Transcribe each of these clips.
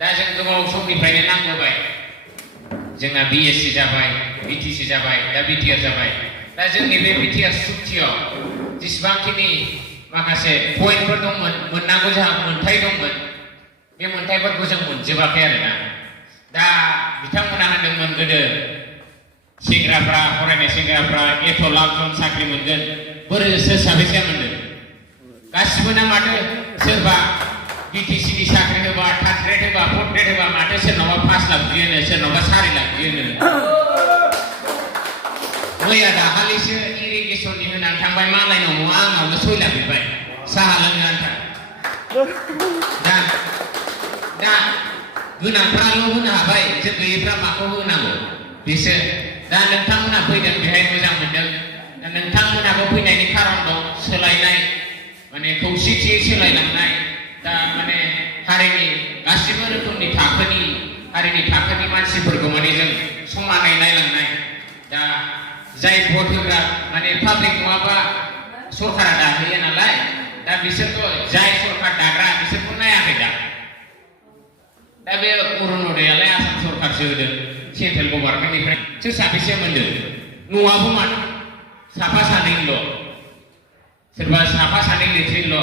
दा जों गोबाव समनिफ्रायनो नांबोबाय जोंना बिएससि जाबाय बिटिसि जाबाय दा बिटिआर जाबाय दा जोंनि बे बिटिआर सुक्तियाव जेसेबांखिनि माखासे पइन्टफोर दंमोन मोननांगौ जोंहा मोन्थाय दंमोन बे मोन्थायफोरखौ जों मोनजोबाखै आरोना दा बिथांमोना होनदोंमोन गोदो सेंग्राफ्रा फरायनाय सेंग्राफ्रा एथ' लाख जन साख्रि मोनगोन बोरै सोर साबेसे मोनदों गासिबो ना माथो सोरबा बिटिसिनि साख्रि होबा थार्ड ग्रेड होबा फोर्थ ग्रेड होबा माथो सोरनावबा 5 लाख बियोनो सोरनावबा 4 लाख बियोनो मैया दाखालिसो इरिगेसननि होनानै थांबाय मालायनाव नङा आंनावनो 6 लाख बिबाय साहा लोंनो आन्था दा गोनांफ्राल' होनो हाबाय जों गैयैफ्रा माखौ होनांगौ बिसो दा नोंथांमोना फैदों बेहाय मोजां मोनदों दा नोंथांमोनाबो फैनायनि खारन दं सोलायनाय माने खौसेथियै सोलायलांनाय दा माने हारिनि गासिबो रोखोमनि हारिनि थाखोनि मानसिफोरखौ माने जों समानै नायलांनाय दा जाय भट होग्रा माने पाब्लिक नङाबा सरकारा दाहोयो नालाय दा बिसोरखौ जाय सरकार दाग्रा बिसोरखौ नायाखै दा बे अरुण'दयालाय आसाम सरकारसो होदों सेन्ट्रेल गभर्नमेन्टनिफ्राय सोर साबेसे मोनदों न'आबो मानो साफा सानैल' सोरबा साफा सानै लिरथैल'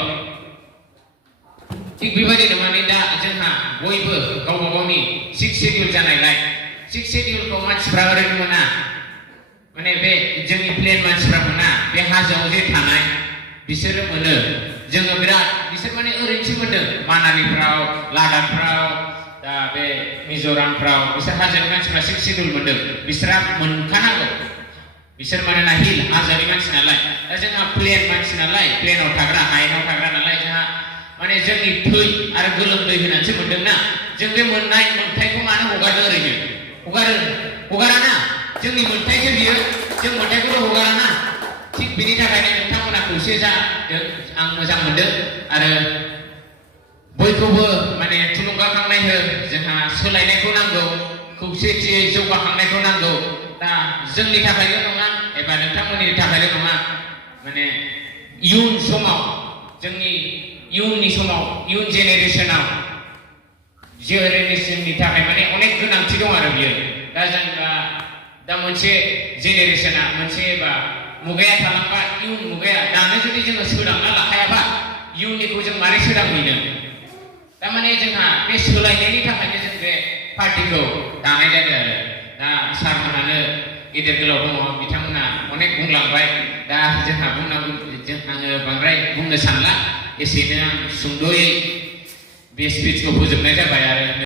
थिग बेबायदिनो माने दा जोंहा बयबो गावबा गावनि 6 शेड्युल जानायलाय 6 शेड्युलखौ मानसिफ्रा ओरैनो मोना माने बे जोंनि प्लेन मानसिफ्रा मोना बे हाजोआव जे थानाय बिसोरो मोनो जोङो बिराद बिसोर माने ओरैनोसो मोनदों मानालिफ्राव लादाखफ्राव दा बे मिज'रामफ्राव बिसोर हाजोनि मानसिफ्रा 6 शेड्युल मोनदों बिसोरा मोनखानांगौ बिसोर मानोना हिल हाजोनि मानसि नालाय दा जोंहा प्लेन मानसि नालाय प्लेनाव थाग्रा हायेनाव थाग्रा नालाय जोंहा माने जोंनि थै आरो गोलोमदै होनानैसो मोनदोंना जों बे मोननाय मोन्थायखौ मानो हगारनो ओरैनो हगाराना जोंनि मोन्थायसो बियो जों मोन्थायखौल' हगाराना थिग बिनि थाखायनो नोंथांमोना खौसे जादों आं मोजां मोनदों आरो बयखौबो माने थुलुंगाखांनाय हो जोंहा सोलायनायखौ नांगौ खौसेथियै जौगाखांनायखौ नांगौ दा जोंनि थाखायल' नङा एबा नोंथांमोननि थाखायल' नङा माने इयुन समाव जोंनि इयुन जेनेरेसननि थाखाय माने अनेक गोनांथि दं आरो बियो दा जों दा मोनसे जेनेरेसना मोनसे एबा मुगाया थालांबा इयुन मुगाया दानो जुदि जोङो सोदांना लाखायाबा इयुननिखौ जों मारै सोदांहैनो थारमाने जोंहा बे सोलायनायनि थाखायनो जों बे पार्टिखौ दानाय जादों आरो दा सारमोनानो गेदेर गोलाव दङ बिथांमोना अनेक बुंलांबाय दा जोंहा बुंनांगौ आङो बांद्राय बुंनो सानला एसेनो आं सुंद'यै बे स्पिचखौ फोजोबनाय जाबाय आरो